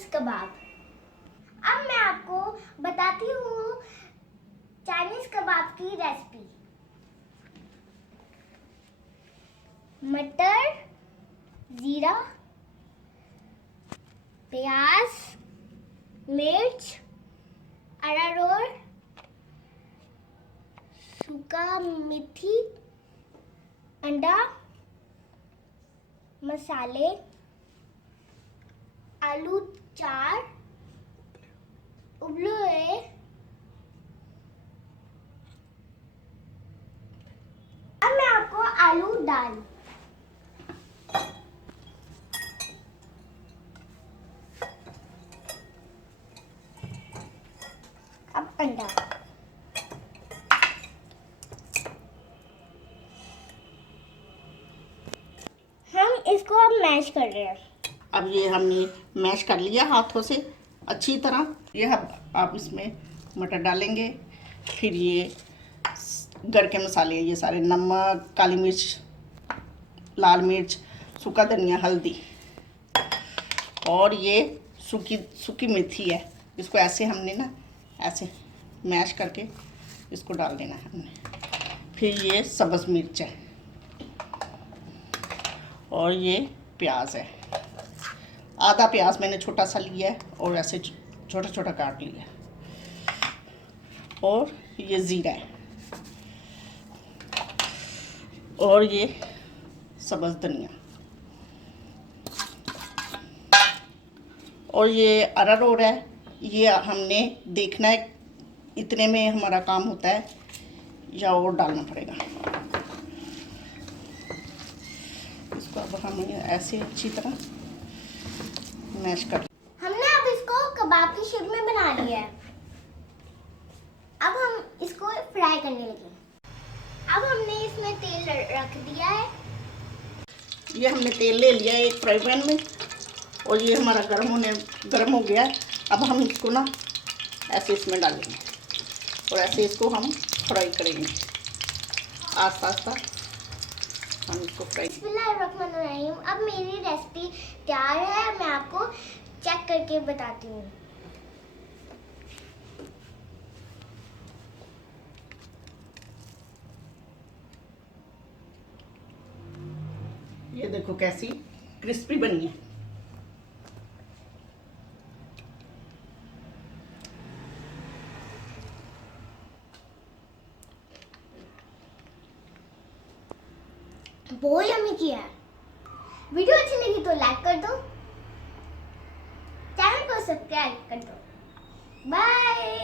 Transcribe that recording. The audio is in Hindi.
चाइनीज कबाब। अब मैं आपको बताती हूँ चाइनीज कबाब की रेसिपी। मटर, जीरा, प्याज, मिर्च, अरारोट, सूखा मेथी, अंडा, मसाले, आलू 4 उबले हुए, अब मैं आपको आलू डाल, अब अंडा, हम इसको अब मैश कर रहे हैं। अब ये हमने मैश कर लिया हाथों से अच्छी तरह। ये आप इसमें मटर डालेंगे, फिर ये घर के मसाले, ये सारे नमक, काली मिर्च, लाल मिर्च, सूखा धनिया, हल्दी, और ये सूखी मेथी है। इसको ऐसे हमने ना ऐसे मैश करके इसको डाल देना है हमने। फिर ये सब्ज़ मिर्च है और ये प्याज है। आधा प्याज मैंने छोटा सा लिया है और ऐसे छोटा छोटा काट लिया है। और ये ज़ीरा है और ये सब्ज़ धनिया और ये अरारोट है। ये हमने देखना है इतने में हमारा काम होता है या और डालना पड़ेगा। इसको अब हम ऐसे अच्छी तरह मैश कर। हमने अब इसको कबाब की शेप में बना लिया है। अब हम इसको फ्राई करने लगे। अब हमने इसमें तेल रख दिया है। ये हमने तेल ले लिया है एक फ्राई पैन में और ये हमारा गर्म हो गया है। अब हम इसको ना ऐसे इसमें डालेंगे और ऐसे इसको हम फ्राई करेंगे आस्ता आस्ता। हम इसको फ्राई। बिस्मिल्लाहिर्रहमानिर्रहीम। अब मेरी रेसिपी तैयार है, मैं आपको चेक करके बताती हूँ। ये देखो कैसी क्रिस्पी बनी है। बहुत यम्मी किया है। वीडियो अच्छी लगी तो लाइक कर दो, चैनल को सब्सक्राइब कर दो। बाय।